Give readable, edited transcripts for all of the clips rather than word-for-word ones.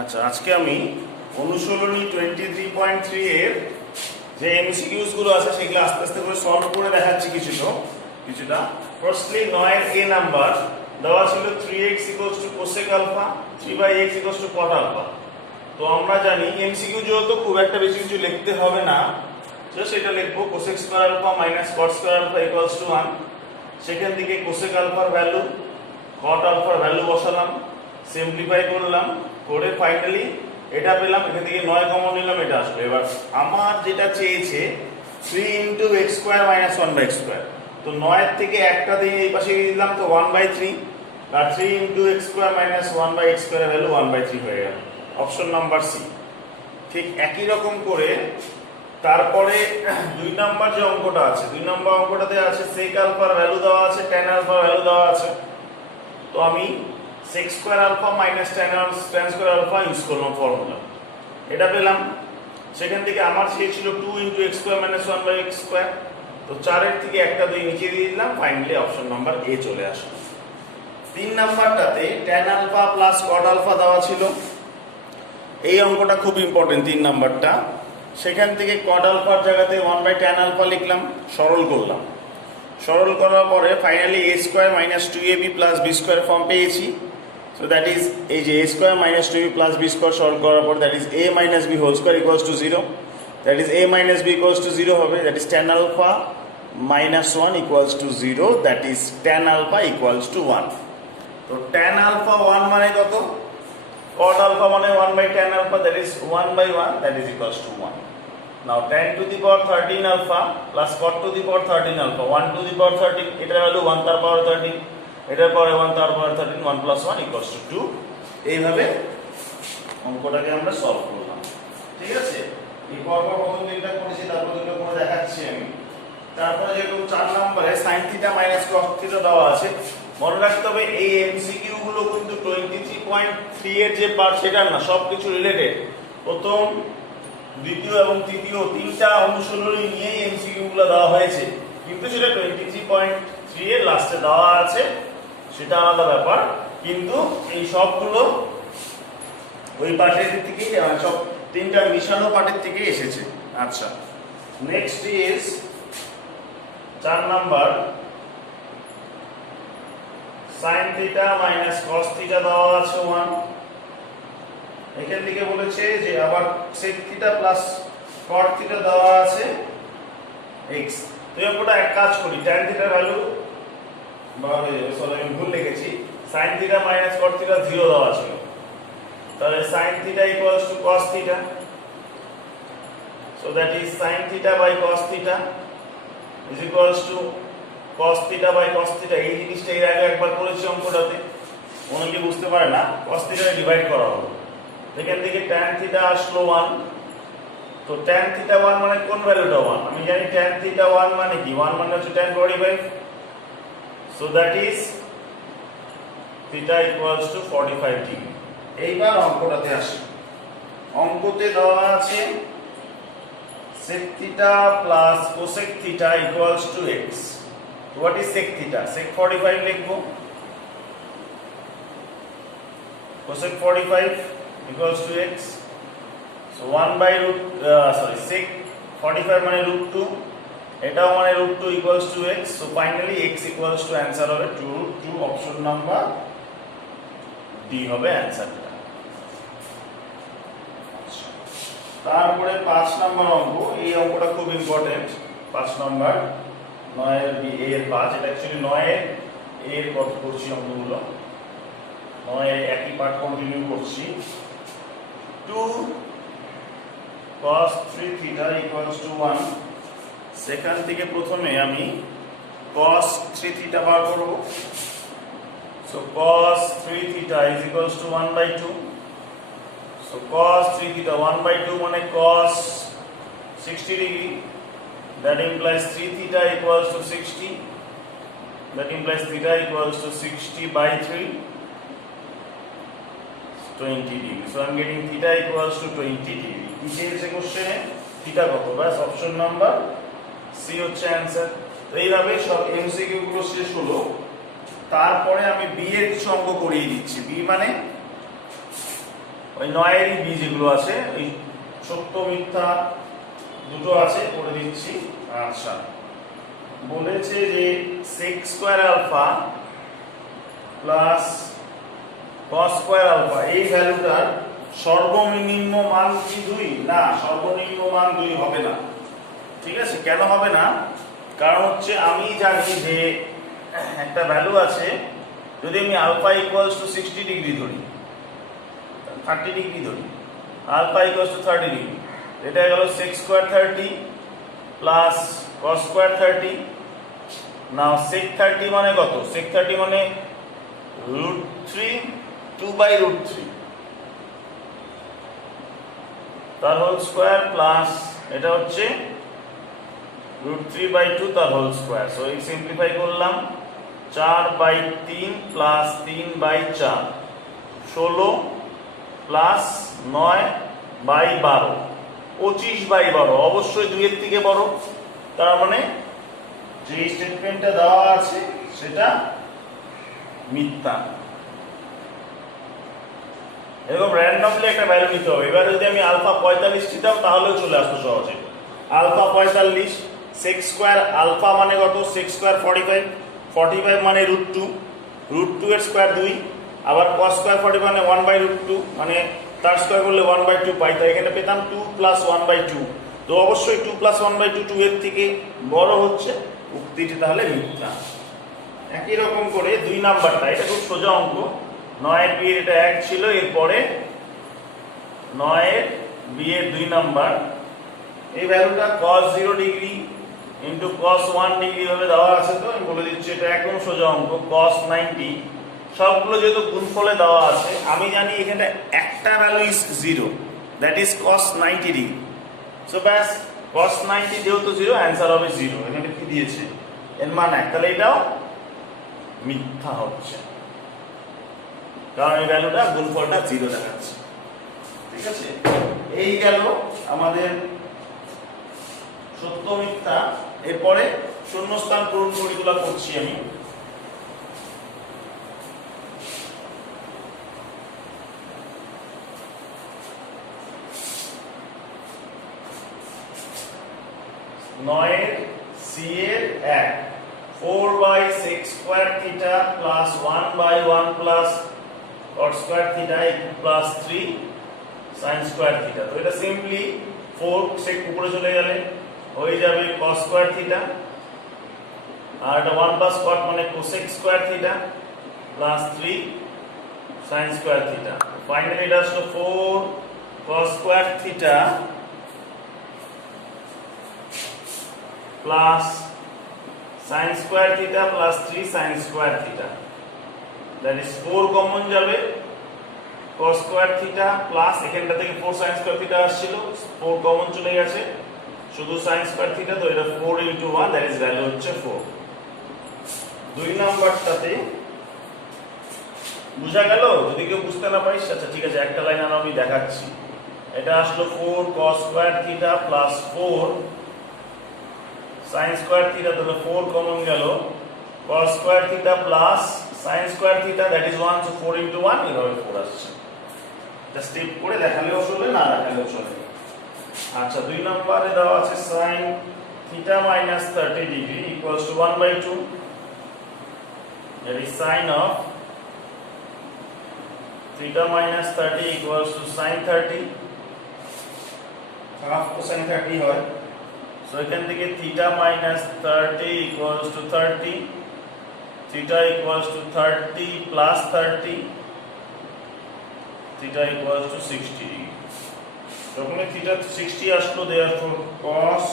আচ্ছা, আজকে আমি অনুশীলনী 23.3 এর যে এমসিকিউস গুলো আছে সেগুলো আস্তে আস্তে করে সলভ করে দেখাচ্ছি কিছুটা। ফার্স্টলি 9 এর এ নাম্বার দেওয়া ছিল 3x cosec alpha 3/x cot alpha। তো আমরা জানি এমসিকিউ যেহেতু খুব একটা বেশি কিছু লিখতে হবে না, তো সেটা লিখবো cosec square alpha cot square alpha 1। সেখান থেকে cosec alpha value cot alpha value বসালাম, সিম্পলিফাই করলাম, করে ফাইনালি এটা পেলাম। এখান থেকে 9 কমন নিলাম, এটা আসলো। এবার আমার যেটা চেয়েছে 3 x স্কয়ার 1/x²। তো 9 এর থেকে একটা দিয়ে এই পাশে দিয়ে দিলাম, তো 1/3, আর 3 x স্কয়ার 1/x² এর ভ্যালু 1/3 হয়ে গেল। Option number C. ঠিক একই রকম করে তারপরে 2 নাম্বার যে অঙ্কটা আছে, 2 নাম্বার অঙ্কটাতে আছে sec আলফার ভ্যালু দেওয়া আছে, tan আলফার ভ্যালু দেওয়া আছে। তো আমি sec square alpha tan square alpha use করলাম ফর্মুলা, এটা পেলাম। সেখান থেকে আমার চেয়েছিল 2 x স্কয়ার 1/x²। তো 4 এর থেকে একটা 2 নিচে দিয়ে দিলাম, ফাইনালি অপশন নাম্বার এ চলে আসলো। 3 নাম্বারটাতে tan alpha plus cot alpha দেওয়া ছিল। এই অঙ্কটা খুব ইম্পর্টেন্ট, 3 নাম্বারটা। সেখান থেকে cot আলফার জায়গাতে 1/tan আলফা লিখলাম, সরল করলাম। সরল করার পরে finally a² - 2ab + b² form পেয়েছি। সো দ্যাট ইজ এই যে a² - 2ab + b² সরল করার পর that is a - b whole square = 0। That is a - b = 0 হবে। That is tan alpha - 1 = 0। That is tan alpha = 1। তো tan আলফা 1 মানে কত? cot alpha মানে 1/tan alpha, that is 1/1, that is equals to 1. Now tan to the power 13 alpha plus cot to the power 13 alpha, 1 to the power 13, এটার value 1 তার পাওয়ার 13, এটার পরে 1 তার পাওয়ার 13, 1 + 1 = 2। এইভাবে অঙ্কটাকে আমরা সলভ করলাম। ঠিক আছে, এই পরপর প্রথম দিনটা করেছি, তারপর দুটো করে দেখাচ্ছি আমি। তারপরে যেরকম 4 নম্বরে sin θ - cos θ দেওয়া আছে, মনে রাখতে হবে এই এমসিকিউ গুলো কিন্তু 23.3 এর যে পার্ট সেটা না, সবকিছু রিলেটেড। প্রথম, দ্বিতীয় এবং তৃতীয় তিনটা অনুশীলনী নিয়ে এমসিকিউ গুলো দেওয়া হয়েছে, কিন্তু সেটা 23.3 এর লাস্টে দেওয়া আছে, সেটা আলাদা ব্যাপার। কিন্তু এই সবগুলো ওই পার্টের থেকে, সব তিনটা মিশানো পার্টের থেকে এসেছে। আচ্ছা, next is 4 number sin θ - cos θ দেওয়া আছে 1। এখান থেকে বলেছে যে আবার sec θ + cot θ দেওয়া আছে x। তো এই অঙ্কটা এক কাজ করি, tan θ এর ভ্যালু আমি ভুল লিখেছি, sin θ - cot θ 0 দেওয়া ছিল। তাহলে sin θ = cos θ, so that is sin θ / cos θ is equals to cos θ / cos θ। এই জিনিসটা এর আগে একবার করেছি অঙ্কটাতে, অনেকে বুঝতে পারে না। cos θ কে ডিভাইড করা হলো, এখান থেকে tan θ আসলো 1। তো tan θ 1 মানে কোন ভ্যালুটা 1? আমি জানি tan θ 1 মানে কি, 1 মানে হচ্ছে tan 45। so that is θ = 45 degree. এইবার অঙ্কটাতে আসি। অঙ্কতে দেওয়া আছে sec θ + cosec θ = x. What is sec θ? Sec 45 লিখবো, cosec 45 = x। So 1/√, sec 45 মানে √2, এটাও মানে √2 = x। So finally x = answer হবে 2/2, অপশন নাম্বার ডি হবে অ্যানসারটা। তারপরে 5 নাম্বার অঙ্ক, এই অঙ্কটা খুব ইম্পর্টেন্ট। 5 নাম্বার 9 এর বি এর 5, এটা অ্যাকচুয়ালি 9 এর কত করছি অঙ্কগুলো, 9 এর একই পার্ট কন্টিনিউ করছি। 2 cos 3θ = 1। সেখান থেকে প্রথমে আমি cos 3θ বার করব। so cos 3θ = 1/2। so cos 3θ 1/2 মানে cos 60 degree. that implies 3θ = 60, that implies θ = 60/3, 20 degree. So I am getting θ = 20 degree. কি চেয়েছে কোশ্চেনে? θ কত? বাস অপশন নাম্বার সি হচ্ছে অ্যানসার। তো এইভাবে সব এমসিকিউ গুলো শেষ হলো। তারপরে আমি বি এর কিছু অঙ্ক করিয়ে দিচ্ছি। বি মানে ওই 9 এরই বি যেগুলো আছে ওই সত্য মিথ্যা দুটো আছে করে দিচ্ছি। আচ্ছা, বলেছে যে sec square alpha plus cos square alpha এই ভ্যালুটার সর্বনিম্ন মান কি 2? না, সর্বনিম্ন মান 2 হবে না। ঠিক আছে, কেন হবে না? কারণ হচ্ছে আমি জানি যে একটা ভ্যালু আছে, যদি আমি আলফা ইকুয়ালস টু 60 ডিগ্রি ধরি, 30 ডিগ্রি ধরি, আলফা ইকুয়ালস টু 30 ডিগ্রি, এটা গেল sec square 30 plus cos square 30। নাও sec 30 মানে কত? sec 30 মানে √3 2/√3 তার হোল স্কয়ার প্লাস এটা হচ্ছে √3/2 তার হোল স্কয়ার। সো এই সিম্পলিফাই করলাম 4/3 প্লাস 3/4 16 প্লাস 9/12 25/12 অবশ্যই 2 এর থেকে বড়। তার মানে যে স্টেটমেন্টটা দেওয়া আছে সেটা মিথ্যা। এরকম র্যান্ডমলি একটা ভ্যালু নিতে হবে। এবার যদি আমি আলফা 45 দিতাম তাহলেও চলে আসতো সহজে। আলফা 45 sec স্কয়ার আলফা মানে কত? sec স্কয়ার 45 45 মানে √2 √2 এর স্কয়ার 2, আবার cos স্কয়ার 40 মানে 1/√2 মানে তার স্কয়ার করলে 1/2 পাই, তাই এখানে পেতাম 2 প্লাস 1/2। তো অবশ্যই 2 প্লাস 1/2 2 এর থেকে বড় হচ্ছে, উক্তিটি তাহলে মিথ্যা। একই রকম করে 2 নাম্বারটা, এটা খুব সোজা অঙ্ক। 9 এর বি এর এটা 1 ছিল, এরপরে 9 এর বি এর 2 নাম্বার, এই ভ্যালুটা cos 0 degree into cos 1 degree ভাবে দেওয়া আছে। তো আমি বলে দিচ্ছি এটা একদম সোজা অঙ্ক। cos 90 সবগুলো যেহেতু গুণফলে দেওয়া আছে, আমি জানি এখানে একটা value is 0, that is cos 90 degree. So ব্যাস, cos 90 যেহেতু 0, অ্যান্সার হবে 0। এখানে কি দিয়েছে? এর মান 1, তাহলে এটাও মিথ্যা হচ্ছে, কারণ এই ভ্যালুটা গুণফলটা 0 দেখাচ্ছে। ঠিক আছে, এই গেল আমাদের সত্য মিথ্যা। এরপরে শূন্যস্থান পূরণ করিগুলো করছি আমি। নয়ের সি এর 1 4/sec square theta plus 1/1 plus cot square theta plus 3 sin square theta. তো এটা সিম্পলি 4 sec উপরে চলে গেলে হয়ে যাবে cos স্কয়ার থিটা, আর এটা 1 প্লাস cot মানে cosec square theta plus 3 sin square theta. Finally এটা আসলো 4 cos square theta plus sin square theta plus 3 sin square theta, that is 4 common যাবে, cos স্কয়ার থিটা প্লাস এখানটা থেকে 4 sin square theta আসছিল, 4 common চলে গেছে, শুধু sin স্কয়ার থিটা। তো এটা 4 ইনটু 1, দ্যাট ইজ ভ্যালু হচ্ছে 4। 2 নাম্বারটাতে বুঝা গেল? যদি কেউ বুঝতে না পারিস, আচ্ছা ঠিক আছে, একটা লাইন আমি দেখাচ্ছি। এটা আসলো 4 cos square theta plus 4 sin square theta, তাহলে 4 কমন গেল, cos square theta plus sin square theta, that is 1, so 4 into 1 এভাবে 4 আসছে। এটা স্টেপ করে দেখালেও চলে, না দেখালেও চলে। আচ্ছা, 2 নম্বরে দেওয়া আছে sin theta minus 30 degree equals to 1/2, that is sin of theta minus 30 equals to sin 30, half cosine 30 হয়। সো এখান থেকে theta minus 30 equals to 30, theta equals to 30 plus 30, theta equals to 60 degree. যখন থিটা 60 আসলো, therefore cos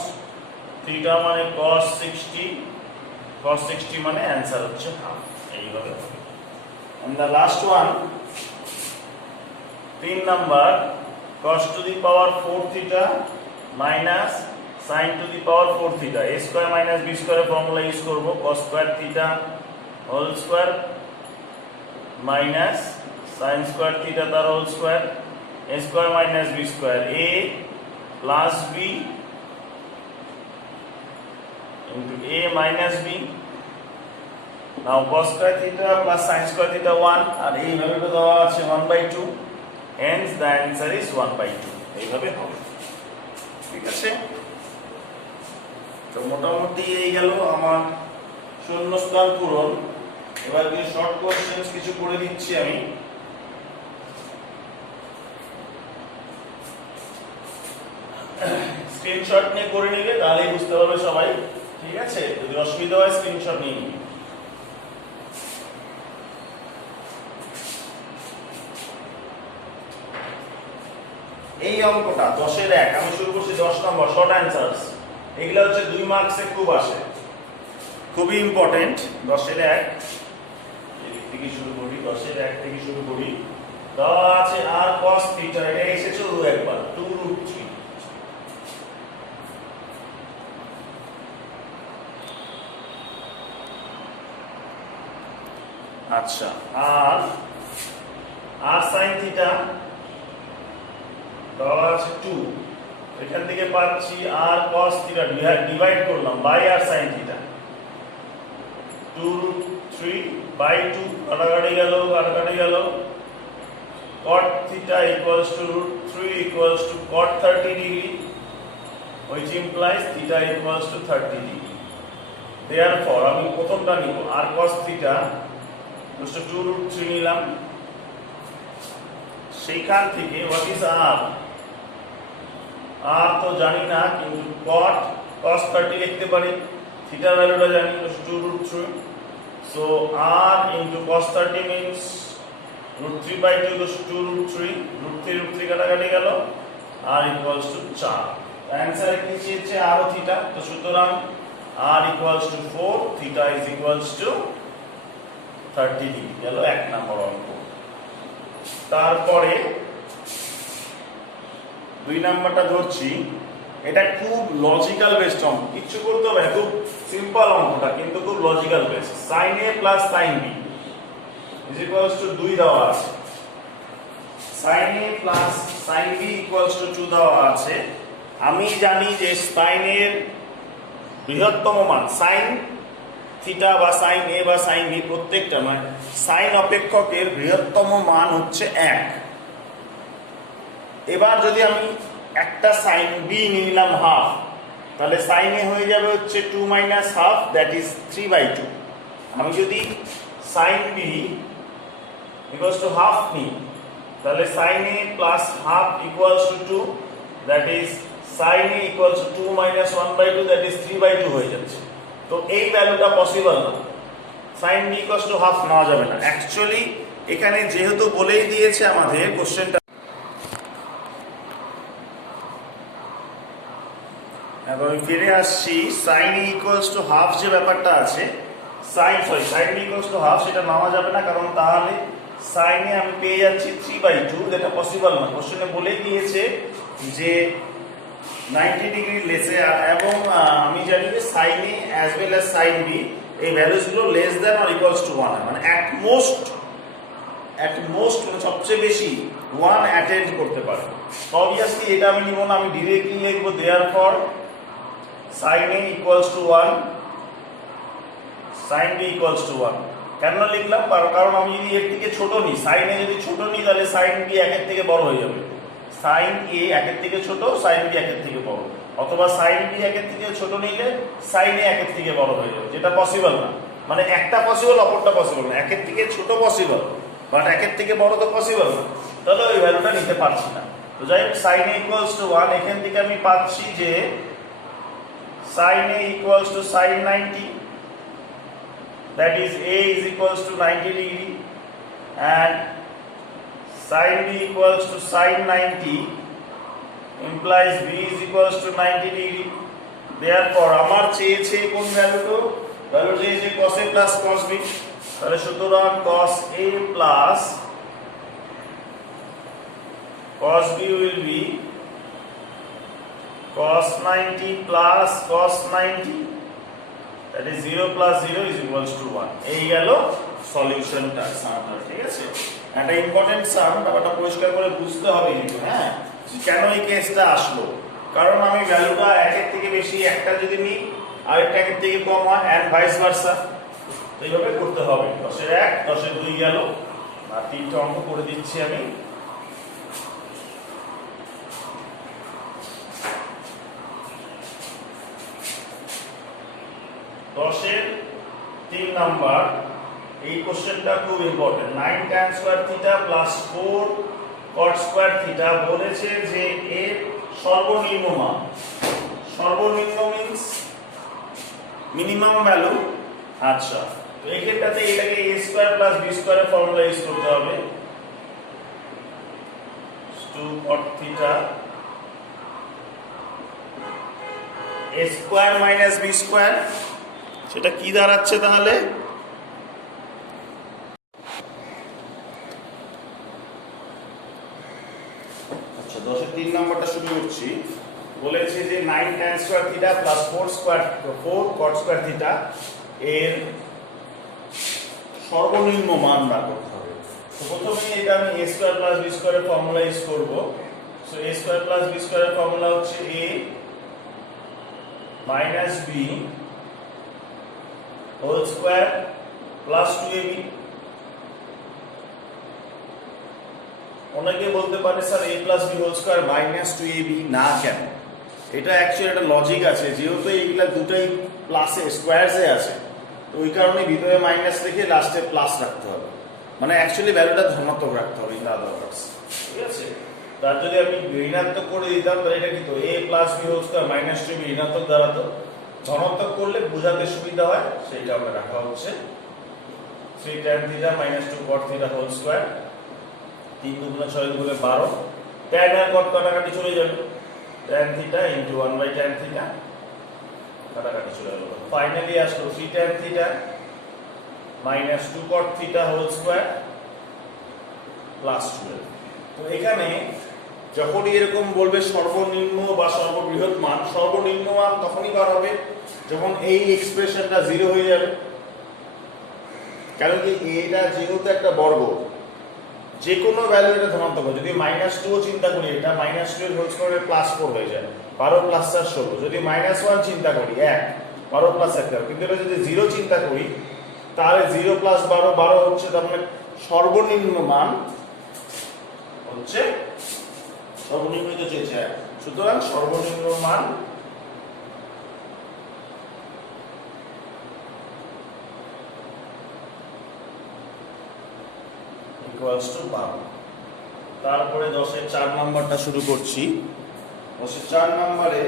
theta মানে cos 60, cos 60 মানে answer হচ্ছে half. এইভাবে হবে। And the last one, 3 number, cos to the power 4 theta minus sin to the power 4 theta, a square minus b square formula use করব, cos square theta whole square minus sin square theta তার whole square, a square minus b square, a plus b into a minus b। Now cos square theta plus sin square theta 1, আর এই ভ্যালুটা দেওয়া আছে 1/2, hence the answer is 1/2 এইভাবে হবে। ঠিক আছে, তো মোটামুটি এই গেল আমার শূন্যস্থান পূরণ। এবার কিছু শর্ট কোশ্চেন্স কিছু করে দিচ্ছি আমি। স্ক্রিনশট নিয়ে করে নিলে তাহলেই বুঝতে পারবে সবাই। ঠিক আছে, যদি অসুবিধা হয় স্ক্রিনশট নিয়ে নিবে। এই অঙ্কটা 10 এর 1, আমি শুরু করছি 10 নম্বর শর্ট অ্যানসারস। এগুলো হচ্ছে 2 মার্কসে খুব আসে, খুবই ইম্পর্টেন্ট। 10 এর 1 এদিক থেকে শুরু করি, 10 এর 1 থেকে শুরু করি। দেওয়া আছে r cos θ, এটা এসেছে একবার 2√3। আচ্ছা, r sin θ দেওয়া আছে 2, এখান থেকে পাচ্ছি r cos θ ডিভাইড করলাম বাই r sin θ, 2√3/2 কাটাকাটি গেল, cot θ equals to √3 equals to cot 30 degree, which implies θ equals to 30 degree. Therefore আমি প্রথমটা নিব, r cos θ equals to 2√3 নিলাম। সেইখান থেকে what is r তো জানি না, কিন্তু cot cos 30 লিখতে পারি, θ ভ্যালুটা জানি 2√3, so r into cos 30 means √3/2 equals to 2√3, √3 কাটাকাটি গেল, r equals to 4। অ্যানসার কি চেয়েছে r ও θ, তো সুতরাং r equals to 4, θ is equals to 30 degree গেল 1 নম্বর অঙ্ক। তারপরে 2 নাম্বারটা ধরছি, এটা খুব লজিক্যাল বেসড অঙ্ক, কিচ্ছু করতে হবে না, খুব সিম্পল অঙ্কটা কিন্তু খুব logical base. sin a plus sin b is equals to 2 দেওয়া আছে, sin a plus sin b equals to 2 দেওয়া আছে। আমি জানি যে sin এর বৃহত্তম মান sin θ বা sin a বা sin b প্রত্যেকটা মানে sin অপেক্ষকের বৃহত্তম মান হচ্ছে 1। এবার যদি আমি একটা sin b নিলাম হাফ, তাহলে sin a হয়ে যাবে হচ্ছে 2 মাইনাস হাফ, দ্যাট ইজ 3/2। আমি যদি sin b equals to half নিই, তাহলে sin a plus half equals to 2, that is sin a equals to 2 minus 1/2, that is 3/2 হয়ে যাচ্ছে। তো এই ভ্যালুটা পসিবল না, sin b equals to half নেওয়া যাবে না। অ্যাকচুয়ালি এখানে যেহেতু বলেই দিয়েছে আমাদের কোশ্চেনটা, এখন আমি ফিরে আসছি, sin a equals to half যে ব্যাপারটা আছে, sin b equals to half সেটা নেওয়া যাবে না, কারণ তাহলে sin এ আমি পেয়ে যাচ্ছি 3/2, যেটা পসিবল না। কোশ্চেনে বলেই দিয়েছে যে 90 ডিগ্রি লেসে, এবং আমি জানি যে sin a as well as sin b এই ভ্যালুস গুলো less than or equals to 1, মানে অ্যাট মোস্ট মানে সবচেয়ে বেশি 1 অ্যাটেন্ড করতে পারে। অবভিয়াসলি এটা আমি নিব না, আমি ডিরেক্টলি লিখব therefore sin a equals to 1, sin b equals to 1। কেন লিখলাম? কারণ আমি যদি এর থেকে ছোট নিই, sin a যদি ছোট নিই, তাহলে sin b 1 এর থেকে বড় হয়ে যাবে। sin a 1 এর থেকে ছোট, sin b 1 এর থেকে বড়, অথবা sin b 1 এর থেকে ছোট নিলে sin a 1 এর থেকে বড় হয়ে যাবে, যেটা পসিবল না। মানে একটা পসিবল, অপরটা পসিবল না। 1 এর থেকে ছোট পসিবল, বাট 1 এর থেকে বড় তো পসিবল না, তাহলে ওই ভ্যালুটা নিতে পারছি না। তো যাই হোক, sin a equals to 1, এখান থেকে আমি পাচ্ছি যে sin a equals to sin 90, that is a is equals to 90 degree, and sin b equals to sin 90 implies b is equals to 90 degree. Therefore আমার চেয়েছে কোন ভ্যালুটা? ভ্যালু চেয়েছে cos a plus cos b, তাহলে সুতরাং cos a plus cos b will be cos 90 plus cos 90, that is 0 plus 0 is equals to 1। এই গেল সলিউশনটা, সামটা। ঠিক আছে, একটা ইম্পর্টেন্ট সাম, ব্যাপারটা পরিষ্কার করে বুঝতে হবে কিন্তু, হ্যাঁ, কেন এই কেসটা আসলো। কারণ আমি ভ্যালুটা 1 এর থেকে বেশি একটা যদি নিই, আরেকটা 1 এর থেকে কম হয়, এন্ড ভাইস ভার্সা। তো এইভাবে করতে হবে। 10 এর 1, 10 এর 2 গেল, আর 3টা অঙ্ক করে দিচ্ছি আমি। নাম্বার, এই কোশ্চেনটা খুব important. 9 tan square theta plus 4 cot square theta বলেছে যে এর সর্বনিম্ন মান, সর্বনিম্ন মিন্স মিনিমাম ভ্যালু। আচ্ছা, তো এই ক্ষেত্রে এটাকে a স্কয়ার প্লাস b স্কয়ারের ফর্মুলা ইউজ করতে হবে। 2 cot theta a square minus b square, সেটা কি দাঁড়াচ্ছে তাহলে? আচ্ছা, 10 এর 3 নম্বরটা শুরু করছি। বলেছে যে 9 tan square theta plus 4 cot square theta এর সর্বনিম্ন মান বার করতে হবে। তো প্রথমে এটা আমি a স্কয়ার প্লাস b স্কয়ারের ফর্মুলা ইউজ করব। So a square plus b স্কয়ারের ফর্মুলা হচ্ছে a minus b whole square plus 2ab। অনেকে বলতে পারে sir a plus b whole square minus 2ab না কেন? এটা অ্যাকচুয়ালি একটা লজিক আছে, যেহেতু এইগুলা দুটোই প্লাসে স্কয়ারসে আছে, তো ওই কারণে ভিতরে মাইনাস রেখে লাস্টে প্লাস রাখতে হবে, মানে অ্যাকচুয়ালি ভ্যালুটা ধনাত্মক রাখতে হবে ইন আদার ওয়ার্ডস। ঠিক আছে, তার যদি আমি ঋণাত্মক করে দিতাম তাহলে এটা কি তো a plus b whole square minus 2ab ঋণাত্মক দাঁড়াতো। ধনাত্মক করলে বোঝাতে সুবিধা হয়, সেইটা আমরা রাখা হচ্ছে 3 tan theta minus 2 cot theta whole square. 3 দুগুণে 6 দুগুণে 12, tan আর cot কাটাকাটি চলে যাবে, tan theta into 1 tan theta কাটাকাটি চলে গেল। ফাইনালি আসলো 3 tan theta minus 2 cot theta whole square plus 12। তো এখানে যখনই এরকম বলবে সর্বনিম্ন বা সর্ববৃহৎ মান, সর্বনিম্ন মান তখনই বার হবে যখন এই এক্সপ্রেশনটা 0 হয়ে যাবে। কারণ কি এটা যেহেতু একটা বর্গ, যে কোনো ভ্যালু এটা ধনাত্মক হয়। যদি -2 ও চিন্তা করি, এটা -2 এর হোল স্কয়ারের +4 হয়ে যায়, 12 + 4 16। যদি -1 চিন্তা করি 1, 12 + 1 13। কিন্তু এটা যদি 0 চিন্তা করি তাহলে 0 + 12 12 হচ্ছে, তার মানে সর্বনিম্ন মান হচ্ছে, সর্বনিম্ন তো চেয়েছে, সুতরাং সর্বনিম্ন মান ইকুয়ালস টু 12। তারপরে 10 এর 4 নম্বরটা শুরু করছি। 10 এর 4 নম্বরে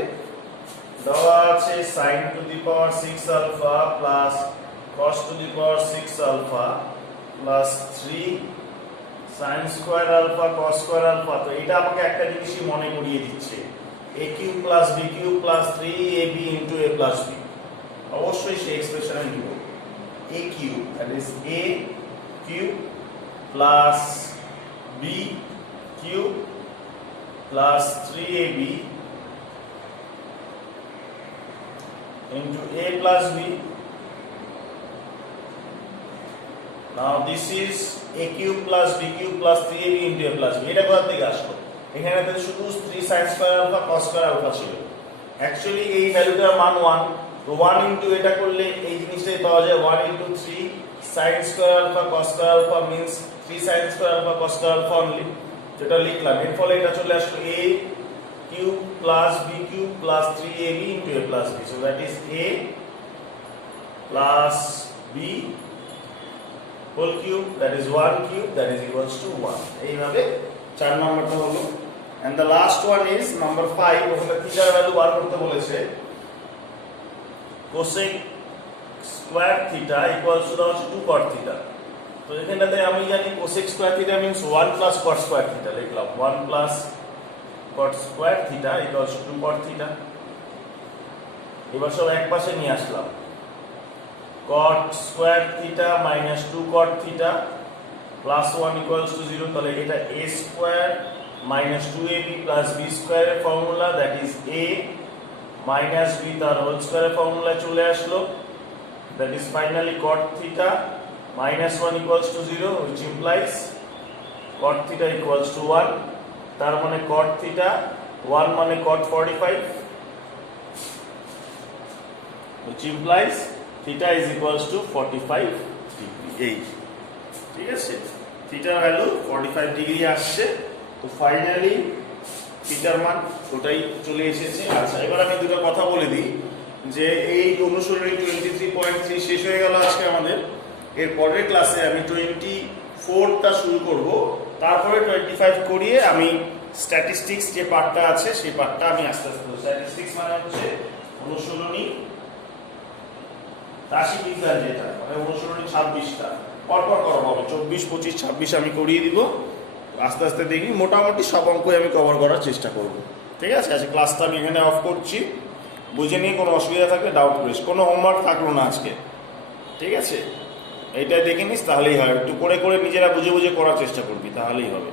দেওয়া আছে sin to the power 6 alpha plus cos to the power 6 alpha plus 3 sin square alpha cos square alpha. তো এটা আমাকে একটা জিনিসই মনে করিয়ে দিচ্ছে, a cube plus b cube plus 3ab into a plus b। অবশ্যই সেই এক্সপ্রেশনে নিব a cube, that is a cube plus b cube plus 3ab into a plus b. Now this is a cube plus b cube plus 3ab into a plus b. এটা কোথা থেকে আসলো? এখানে তো শুধু 3 sin square alpha cos square alpha ছিল। Actually এই ভ্যালুটার মান 1, তো 1 ইনটু এটা করলে এই জিনিসটাই পাওয়া যায়, 1 into 3 sin square alpha cos square alpha means 3 sin square alpha cos square alpha only, যেটা লিখলাম। এর ফলে এটা চলে আসলো a cube plus b cube plus 3ab into a plus b. So that is a plus b whole cube, that is 1 cube, that is equals to 1. এইভাবে 4 নম্বরটা হলো। and the last one is number 5. ওখানে থিটার value বার করতে বলেছে। cosec square theta equals to 2 cot theta. তো এখানটাতে আমি জানি cosec square theta means 1 plus cot square theta, লিখলাম 1 plus cot square theta equals to 2 cot theta. এবার সব এক পাশে নিয়ে আসলাম, cot square theta minus 2 cot theta plus 1 equals to 0. তাহলে এটা a square minus 2ab plus b square এর formula, that is a minus b তার হোল স্কয়ারের ফর্মুলা চলে আসলো, that is finally cot theta minus 1 equals to 0, which implies cot theta equals to 1. তার মানে cot theta 1 মানে cot 45, which implies theta is equals to 45 degree. ঠিক আছে, থিটার value 45 degree আসছে। তো ফাইনালি থিটার মান ওটাই চলে এসেছে। আচ্ছা, এবার আমি দুটো কথা বলে দিই যে এই অনুসরণী 23.3 শেষ হয়ে গেল আজকে আমাদের। এর পরের ক্লাসে আমি 24টা শুরু করব, তারপরে 25 করিয়ে আমি স্ট্যাটিস্টিক্স যে পার্টটা আছে সেই পার্টটা আমি আস্তে আস্তে, স্ট্যাটিস্টিক্স মানে হচ্ছে অনুশীলনী রাশি বিজ্ঞান, যেটা মানে অনুশীলনী 26টা পরপর করাবো হবে, 24, 25, 26 আমি করিয়ে দিব। আস্তে আস্তে দেখি মোটামুটি সব অঙ্কই আমি কভার করার চেষ্টা করব। ঠিক আছে, আজকে ক্লাসটা আমি এখানে অফ করছি। বুঝে নিয়ে কোনো অসুবিধা থাকলে ডাউট করিস। কোনো হোমওয়ার্ক থাকলো না আজকে, ঠিক আছে? এইটাই দেখে নিস, তাহলেই হয়। একটু করে করে নিজেরা বুঝে বুঝে করার চেষ্টা করবি, তাহলেই হবে।